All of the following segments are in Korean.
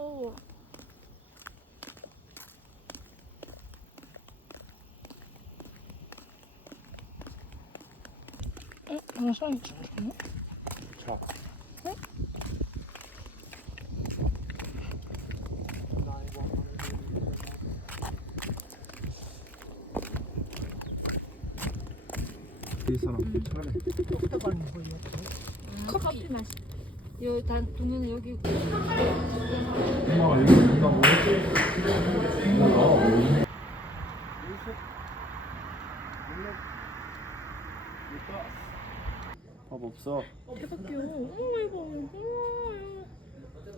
더워. 어? 나 사이 좋네. 자. 이 사람 차례. 커피 맛. 여 기단 동네는 여기 있고. 엄마가 이거 준다고. 밥 없어. 대박이야. 어머 이거. 어머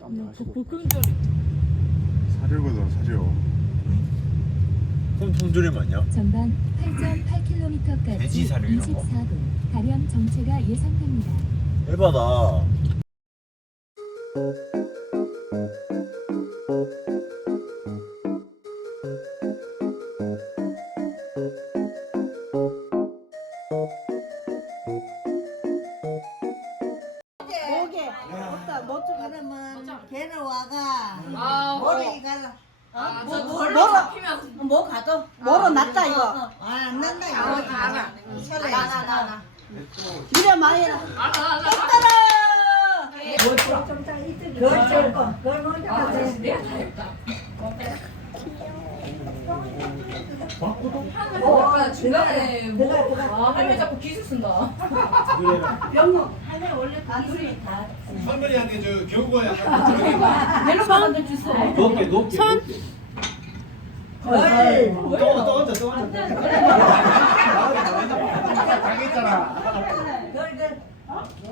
땀 이거. 마시고. 복근절이. 사료거든 사료 그럼 통조림 아니야? 전방 8.8km까지 돼지사료 이런 거? 24분 가량 정체가 예상됩니다. 에바다. Thank you. 약간 중간에 뭐, 아, 할머니 자꾸 기술 쓴다. 할머니한테 저 경고야 한번 멜로 만들 주소. 높게 높게 손 어이 또또 앉아 또 앉아 당했잖아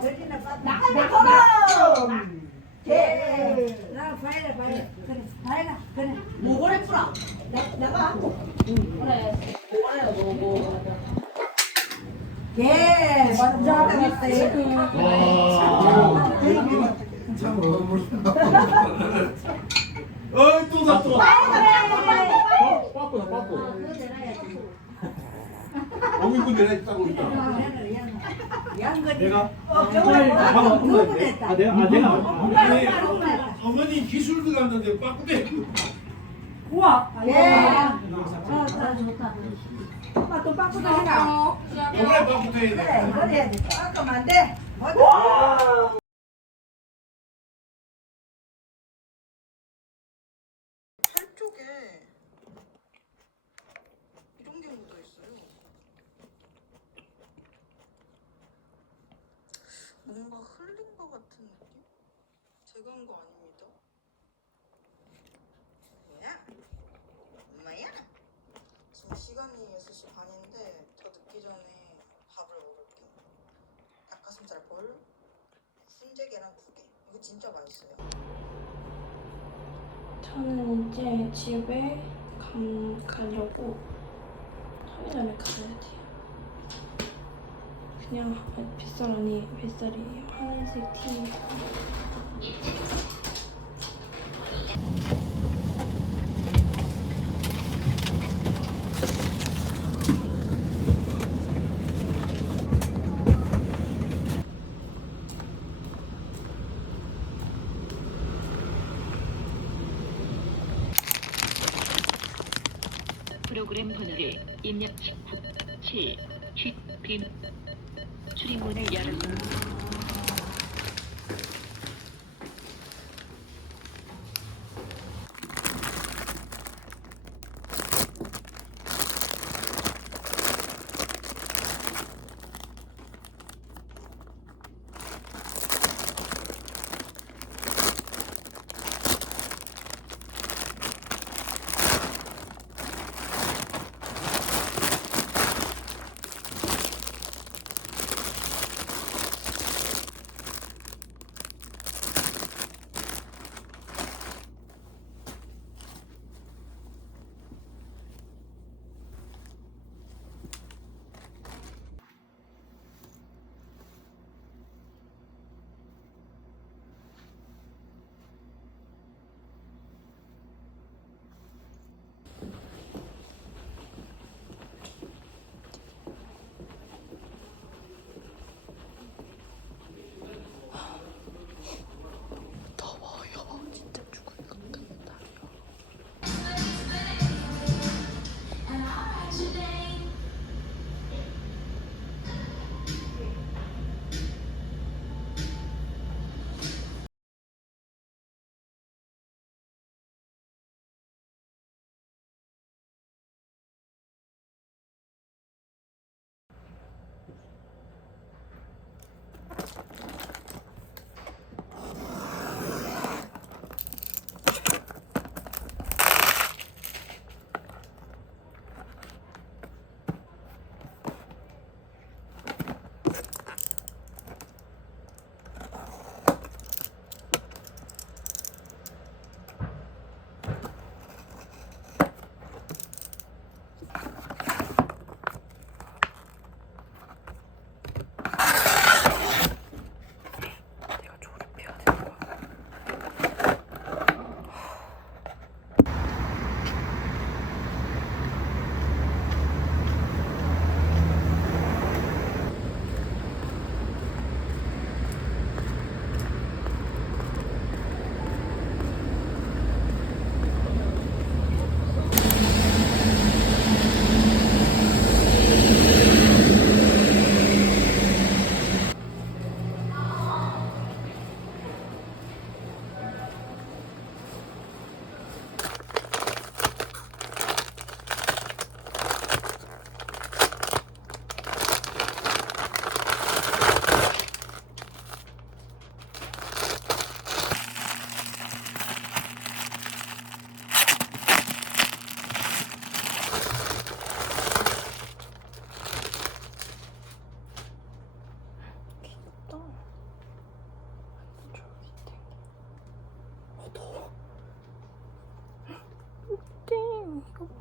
걸걸 나가 나가 걔나 봐야 봐야 그래 봐야 그래. 모고래 풀어 나 나가 걔 먼저 어이 또다 또 빠꾸다 빠꾸. 오미군 내가 따고 있다 내가 어 누구 아 내가 아 내가? 엄마 어머니 기술 들어갔는데 빠꾸대 예. 어, 다 좋다. 엄마 또 바꾸다 해라. 빠꾸 그래, 돼. 이거 해야 돼. 바꾸면 안 돼. 맞아. 팔 쪽에 이런 게 묻어 있어요. 뭔가 흘린 것 같은 느낌? 제가 한 거 아닙니다. 뭐야? 엄마야? 지금 시간이 6시 반인데 더 늦기 전에 밥을 먹을게. 닭가슴살 볼, 훈제 계란 두 개. 이거 진짜 맛있어요. 저는 이제 집에 감, 가려고 터미널에 가야 돼요. 그냥 뱃살 아니 뱃살이에요. 하얀색 티. 프로그램 번호를 입력 후 7, 퀴, 빔 출입문을 열었습니다.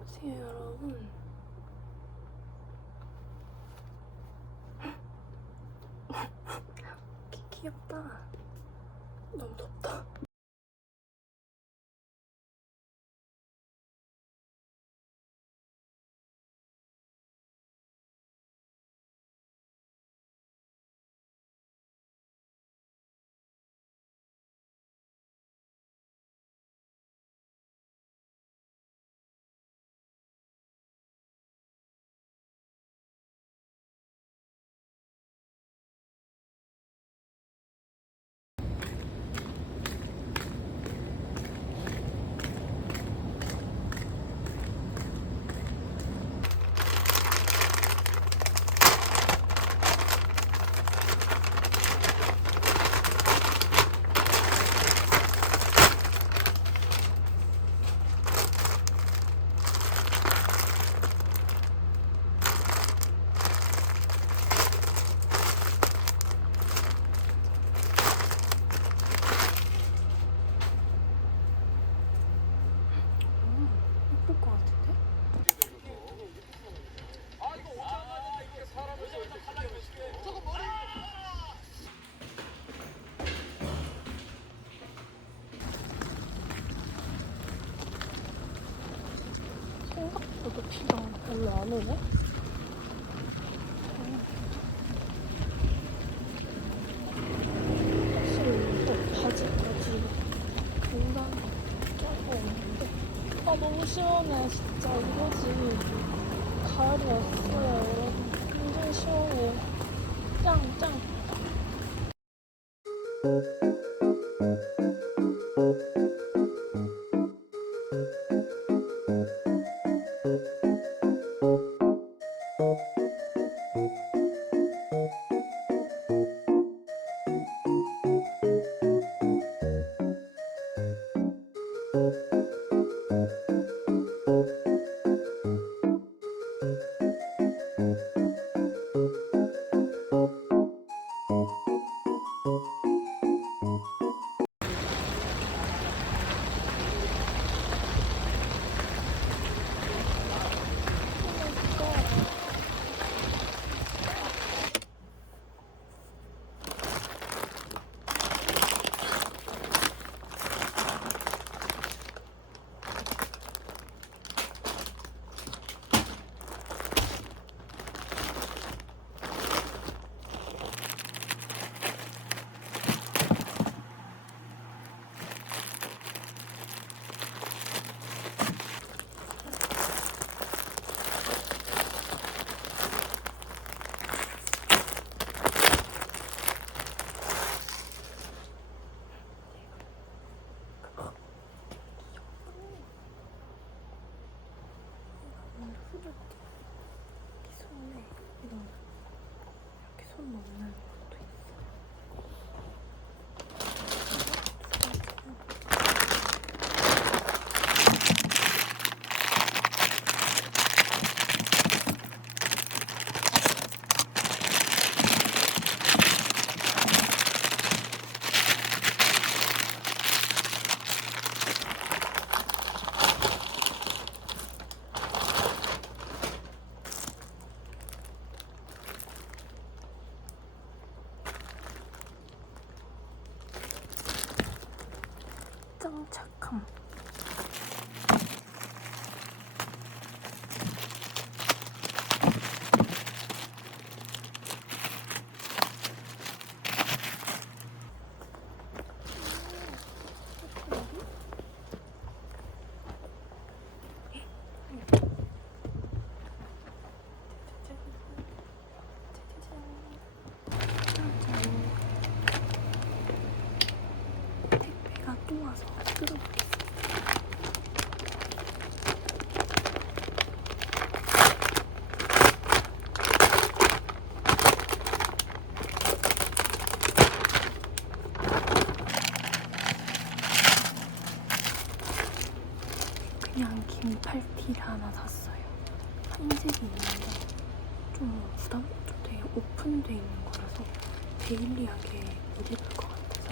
안녕하세요 여러분. 기, 귀엽다. 너무 덥다 예쁠 것 같은데? 생각보다 비가 별로 안 오네? 확실히 또 바지까지 굉장히 짧고 없는데 아 너무 시원해 진짜. 이거지. 가을이 왔어요. 굉장히 시원해요. 짱짱 짱 착함. 택배가 또 와서 뜯어보겠습니다. 그냥 긴팔티를 하나 샀어요. 흰색이 있는데 좀 부담, 좀 되게 오픈돼 있는 거라서 데일리하게 못 입을 것 같아서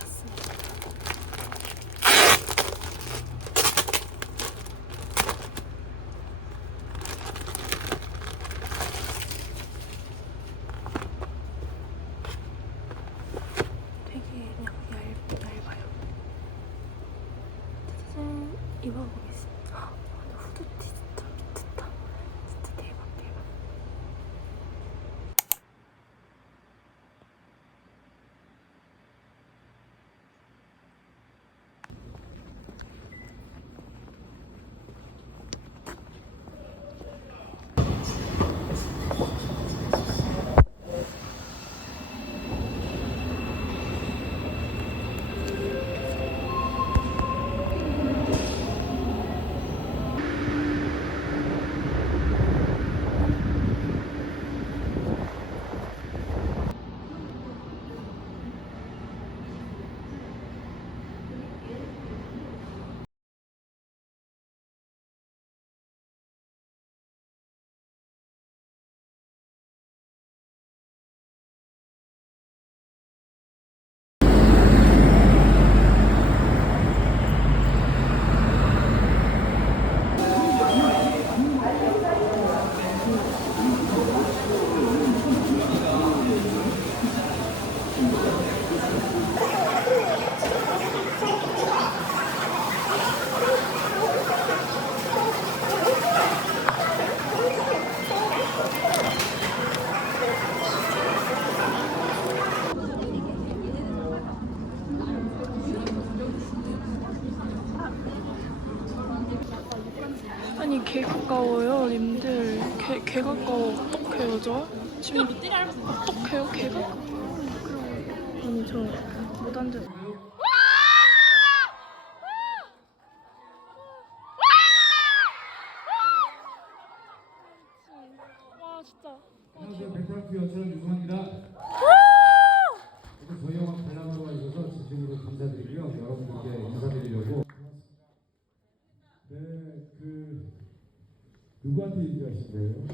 샀습니다. 입어보겠습니다. 아, 근데 후드티 진짜 미쳤다. 진짜 대박 대박. 아니 개 가까워요 님들 개, 개 가까워 어떡해요 저? 지금 어떡해요 개 가까워 아니 저 못 앉아 와 진짜 안녕하세요. 베테랑 연출한 유성입니다. 그래서 저희 영화 관람하러 와주셔서 진심으로 감사드리고요. 여러분들께 인사드리려고. 네, 그 누구한테 얘기하신 거예요?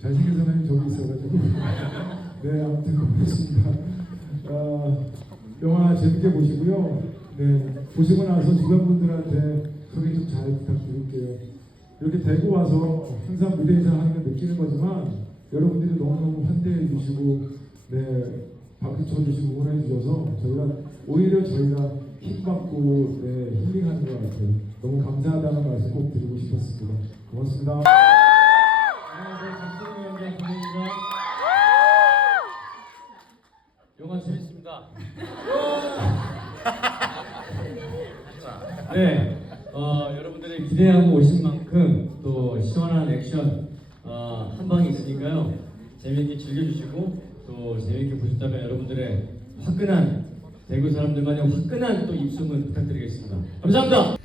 잘생긴 사람이 저기 있어가지고. 네, 고맙습니다. 어, 영화 재밌게 보시고요. 네, 보시고 나서 주변 분들한테 소개 좀 잘 부탁드릴게요. 이렇게 대구 와서 항상 무대 이상 하는 걸 느끼는 거지만 여러분들이 너무너무 환대해 주시고 네 박수 쳐 주시고 응원해 주셔서 저희가 오히려 저희가 힘받고 네 힐링하는 것 같아요. 너무 감사하다는 말씀 꼭 드리고 싶었습니다. 고맙습니다. 안녕하세요. 장승우 연기한 김혜입니다. 영화 재밌습니다. 네, 어, 여러분들이 기대하고 오신 만큼 또 시원한 액션 어, 한 방이 있으니까요. 재미있게 즐겨주시고 또 재미있게 보셨다면 여러분들의 화끈한 대구 사람들만의 화끈한 또 입소문 부탁드리겠습니다. 감사합니다.